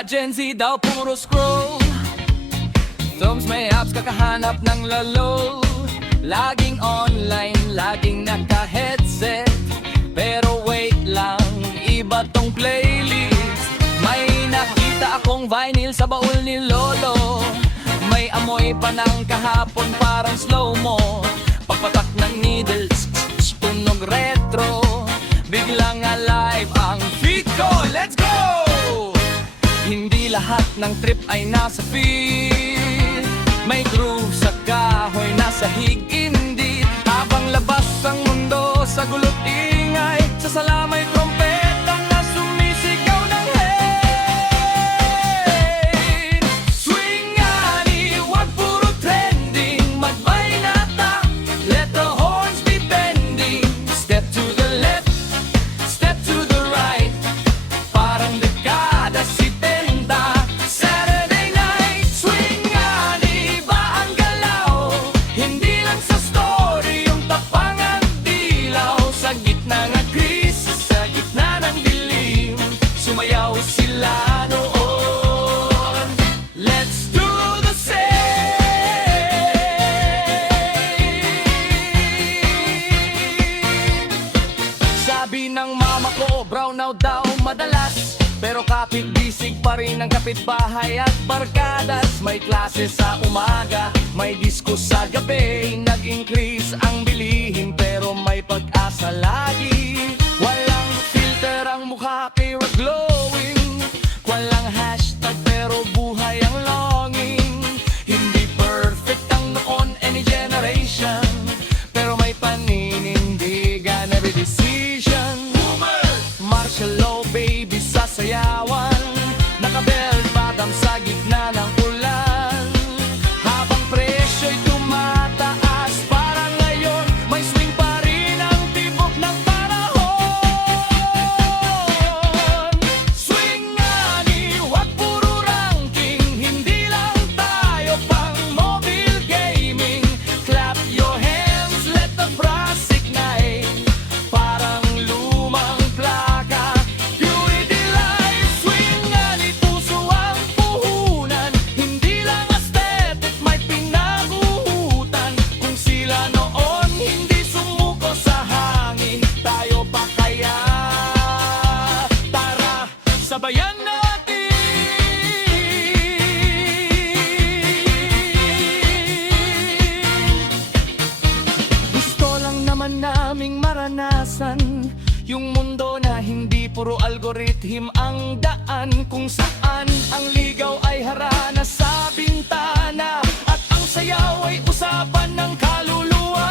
Kaya Gen Z daw puro scroll. Thumbs may apps kakahanap ng lalo. Laging online, laging naka-headset. Pero wait lang, iba tong playlist. May nakita akong vinyl sa baul ni Lolo. May amoy pa ng kahapon parang slow-mo. Pagpatak ng needles, tunog retro. Biglang alive ang feet ko, let's go! Hindi lahat ng trip ay nasa feet. May groove sa kahoy, nasa hig-indit. Habang labas ang mundo sa gulot ingay. Sa sala may trompeta na sumisigaw ng hey. Swing ani, wag puro trending. Magbaynata, let the horns be bending. Step to the left, step to the right. Parang dekada si Tenda. Saturday night, swing ani ba ang galaw? Hindi lang sa story yung tapangang dilaw. Sa gitna ng krisis, sa gitna ng dilim, sumayaw sila noon. Let's do the same. Sabi ng mama ko, brownout daw madalas. Pero kapit-bisig pa rin ang kapitbahay at barkadas. May klase sa umaga, may disco sa gabi. Nag-increase ang bilihin pero may pag-asa lagi. Walang filter ang mukha pero glowing. Walang hashtag pero buhay ang longing. Hindi perfect ang noon any generation, pero may paninindigan every decision. Martial law baby sasayawan, nakabelt bottom sa gitna ng ulan. Habang presyo'y tumataas, parang ngayon may swing pa rin ang tibok ng panahon. Swing ani, wag puro ranking. Hindi lang tayo pang mobile gaming. Clap your hands, let the brass ignite. Parang lumang plaka, purity life. Swing ani, puso ang puhunan. Hindi lang aesthetic, may pinaguhutan. Kung sila noon hindi sumuko sa hangin, tayo pa kaya? Tara, sabayan natin. Gusto lang naman naming maranasan yung mundo na hindi puro algorithm ang daan. Kung saan ang ligaw ay harana sa bintana at ang sayaw ay usapan ng kaluluwa.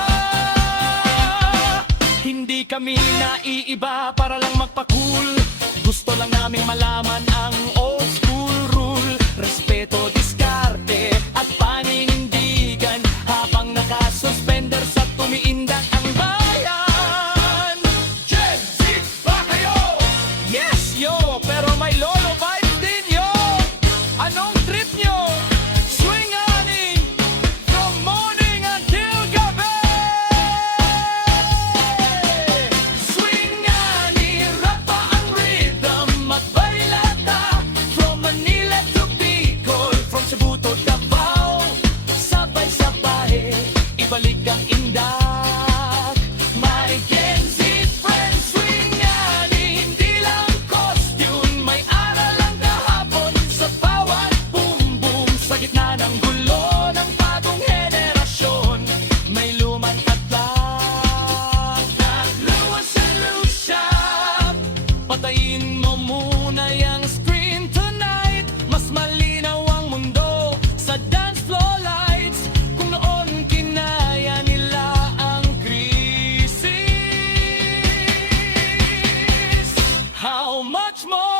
Hindi kami naiiba para lang magpa-cool. Gusto lang naming malaman ang old school rule. Respeto, diskarte at paninindigan. Habang nakasuspender sa tumiindak ang bayan. Gen Z ba kayo? Yes yo, pero may lolo vibes din yo. Anong trip nyo? Swing ani, from morning until gabi. Swing ani, rap pa ang rhythm at bailata. From Manila to Bicol, from Cebu to Davao. Sabay-sabay, ibalik ang indak. My Gen Z friends, swing ani, hindi lang costume. May aral ang kahapon sa bawat boom-boom. Sa gitna ng gulo ng bagong henerasyon, may lumang tatak. Nagluwas sa lusya. Patayin mo muna yung screen tonight. Mas malinaw ang mundo sa dance floor lights. Kung noon kinaya nila ang krisis, how much more